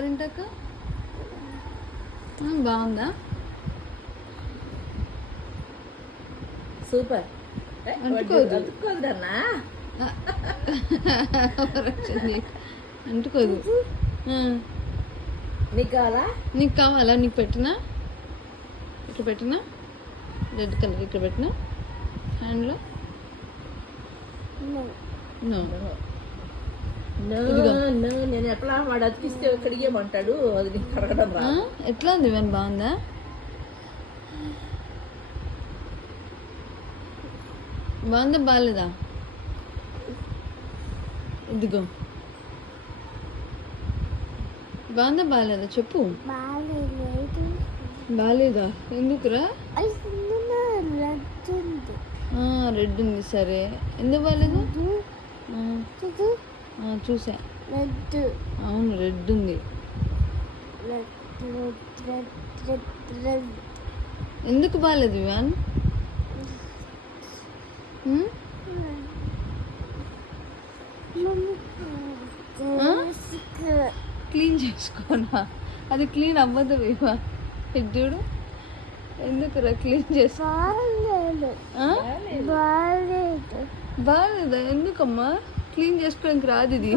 గోరింటాకు బాగుందా? సూపర్. అంటుకోదున్నా అంటుకోదు. నీకు కావాలా? నీకు కావాలా? నీకు పెట్టినా, ఇక్కడ పెట్టినా, రెడ్ కలర్ ఇక్కడ పెట్టినా హ్యాండ్లో. నేను ఎట్లా వాడు అతికిస్తే కడిగేమంటాడు, అది నీకు కడగడం రా. ఎట్లా ఉంది ఇవన్నీ? బాగుందా? బాగుందా బాగాలేదా? ఇదిగో బాగుందా బాగాలేదా చెప్పు. బాగాలేదా? ఎందుకురా? రెడ్ ఉంది. సరే, ఎందుకు బాగాలేదు? చూసా. అవును, రెడ్ ఉంది. ఎందుకు బాగాలేదు ఇవాన్? క్లీన్ చేసుకోనా? అది క్లీన్ అవ్వదు ఇవా. చూడు, ఎందుకురా క్లీన్ చేసుకో. బాగాలేదా? ఎందుకమ్మా? క్లీన్ చేసుకోవడానికి రాదు ఇది.